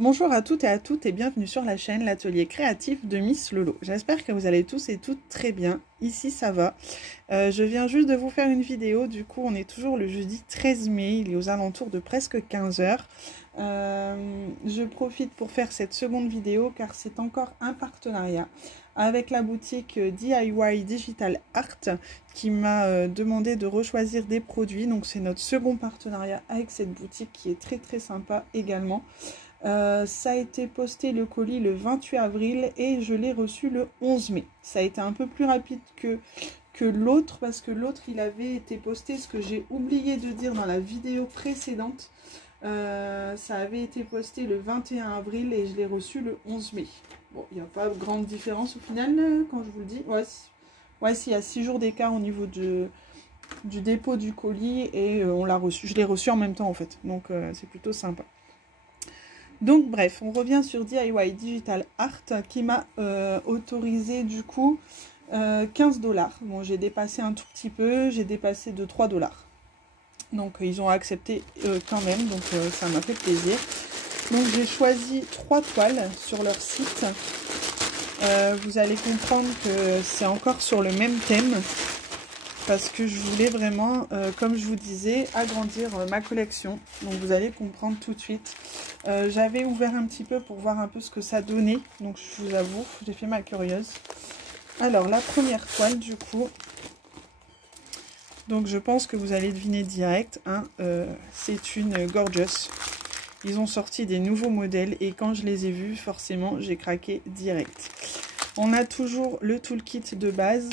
Bonjour à toutes et bienvenue sur la chaîne L'Atelier Créatif de Miss Lolo. J'espère que vous allez tous et toutes très bien. Ici ça va. Je viens juste de vous faire une vidéo. Du coup on est toujours le jeudi 13 mai. Il est aux alentours de presque 15 h. Je profite pour faire cette seconde vidéo car c'est encore un partenariat avec la boutique DIY Digital Art qui m'a demandé de rechoisir des produits. Donc c'est notre second partenariat avec cette boutique qui est très sympa également. Ça a été posté le colis le 28 avril et je l'ai reçu le 11 mai. Ça a été un peu plus rapide que l'autre parce que l'autre il avait été posté, ce que j'ai oublié de dire dans la vidéo précédente. Ça avait été posté le 21 avril et je l'ai reçu le 11 mai. Bon, il n'y a pas de grande différence au final quand je vous le dis. Ouais, s'il y a 6 jours d'écart au niveau du dépôt du colis et on l'a reçu. Je l'ai reçu en même temps en fait, donc c'est plutôt sympa. Donc bref, on revient sur DIY Digital Art qui m'a autorisé du coup 15 $. Bon, j'ai dépassé un tout petit peu, j'ai dépassé de 3 $. Donc ils ont accepté quand même, donc ça m'a fait plaisir. Donc j'ai choisi 3 toiles sur leur site. Vous allez comprendre que c'est encore sur le même thème. Parce que je voulais vraiment, comme je vous disais, agrandir ma collection. Donc vous allez comprendre tout de suite. J'avais ouvert un petit peu pour voir un peu ce que ça donnait. Donc je vous avoue, j'ai fait ma curieuse. Alors la première toile du coup. Donc je pense que vous allez deviner direct. Hein, c'est une Gorgeous. Ils ont sorti des nouveaux modèles et quand je les ai vus, forcément, j'ai craqué direct. On a toujours le toolkit de base.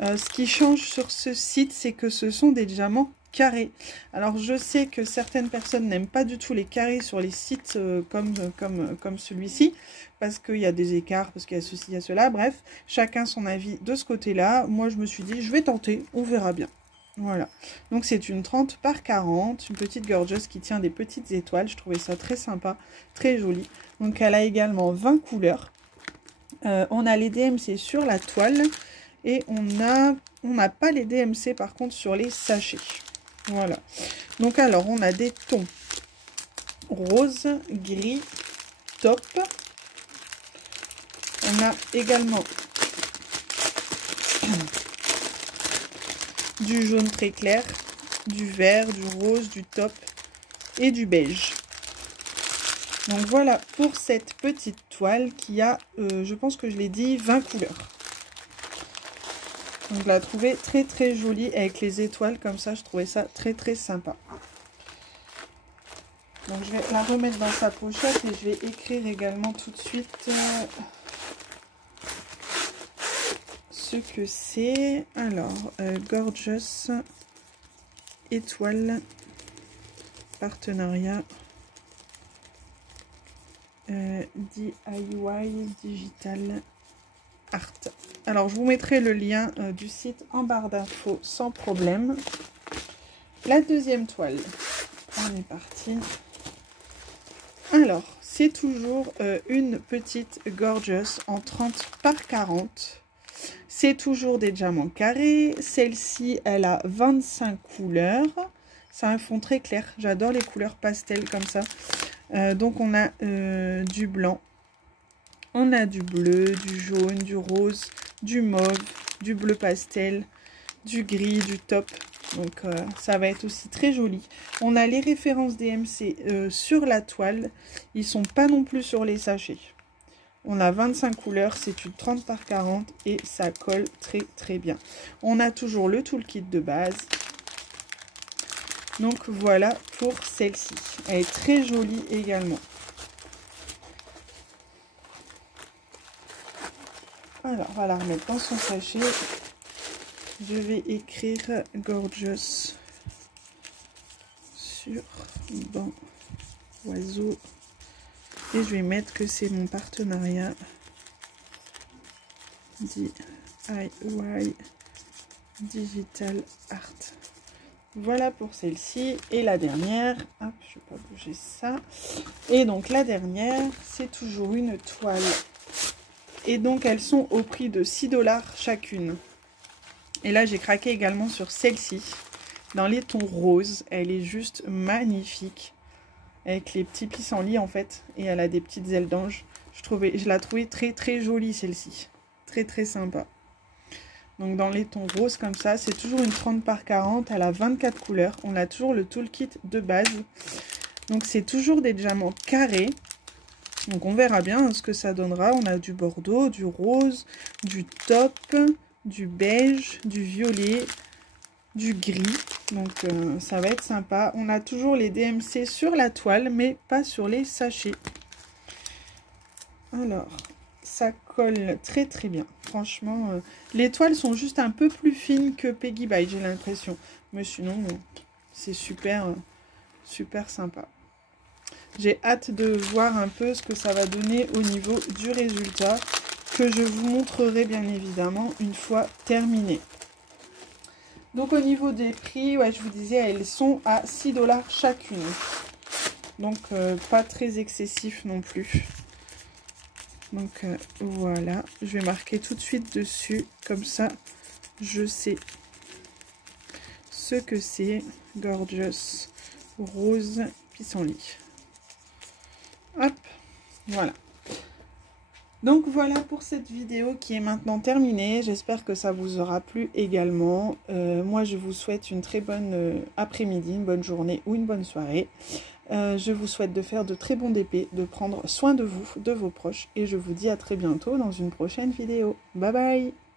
Ce qui change sur ce site, c'est que ce sont des diamants carrés. Alors je sais que certaines personnes n'aiment pas du tout les carrés sur les sites comme celui-ci, parce qu'il y a des écarts, parce qu'il y a ceci, il y a cela, bref, chacun son avis de ce côté-là. Moi je me suis dit, je vais tenter, on verra bien. Voilà, donc c'est une 30 par 40, une petite Gorgeous qui tient des petites étoiles, je trouvais ça très sympa, très joli. Donc elle a également 20 couleurs. On a les DMC sur la toile. Et on n'a pas les DMC par contre sur les sachets. Voilà. Donc alors on a des tons rose, gris, top. On a également du jaune très clair, du vert, du rose, du top et du beige. Donc voilà pour cette petite toile qui a, je pense que je l'ai dit, 20 couleurs. Donc je la trouvais très jolie avec les étoiles comme ça, je trouvais ça très sympa. Donc je vais la remettre dans sa pochette et je vais écrire également tout de suite ce que c'est. Alors, Gorgeous, étoile, partenariat, DIY Digital Art. Alors je vous mettrai le lien du site en barre d'infos sans problème. La deuxième toile, on est parti. Alors c'est toujours une petite Gorgeous en 30 par 40. C'est toujours des diamants carrés. Celle-ci elle a 25 couleurs. C'est un fond très clair, j'adore les couleurs pastel comme ça. Donc on a du blanc. On a du bleu, du jaune, du rose, du mauve, du bleu pastel, du gris, du top. Donc ça va être aussi très joli. On a les références DMC sur la toile. Ils sont pas non plus sur les sachets. On a 25 couleurs, c'est une 30 par 40 et ça colle très bien. On a toujours le toolkit de base. Donc voilà pour celle-ci. Elle est très jolie également. Alors, on va la remettre dans son sachet. Je vais écrire Gorgeous sur banc oiseau. Et je vais mettre que c'est mon partenariat DIY Digital Art. Voilà pour celle-ci. Et la dernière, hop, je ne vais pas bouger ça. Et donc la dernière, c'est toujours une toile. Et donc elles sont au prix de 6 $ chacune. Et là j'ai craqué également sur celle-ci. Dans les tons roses. Elle est juste magnifique. avec les petits pissenlits en fait. Et elle a des petites ailes d'ange. Je la trouvais très très jolie celle-ci. Très très sympa. Donc dans les tons roses comme ça, c'est toujours une 30 par 40. Elle a 24 couleurs. On a toujours le toolkit de base. Donc c'est toujours des diamants carrés. Donc on verra bien ce que ça donnera. On a du bordeaux, du rose, du taupe, du beige, du violet, du gris. Donc ça va être sympa. On a toujours les DMC sur la toile, mais pas sur les sachets. Alors, ça colle très très bien. Franchement, les toiles sont juste un peu plus fines que Peggy Bye, j'ai l'impression. Mais sinon, c'est super, super sympa. J'ai hâte de voir un peu ce que ça va donner au niveau du résultat, que je vous montrerai bien évidemment une fois terminé. Donc au niveau des prix, ouais, je vous disais, elles sont à 6 $ chacune. Donc pas très excessif non plus. Donc voilà, je vais marquer tout de suite dessus, comme ça je sais ce que c'est. Gorgeous rose pissenlit. Hop, voilà. Donc voilà pour cette vidéo qui est maintenant terminée. J'espère que ça vous aura plu également. Moi je vous souhaite une très bonne après-midi, une bonne journée ou une bonne soirée. Je vous souhaite de faire de très bons DP, de prendre soin de vous, de vos proches. Et je vous dis à très bientôt dans une prochaine vidéo. Bye bye!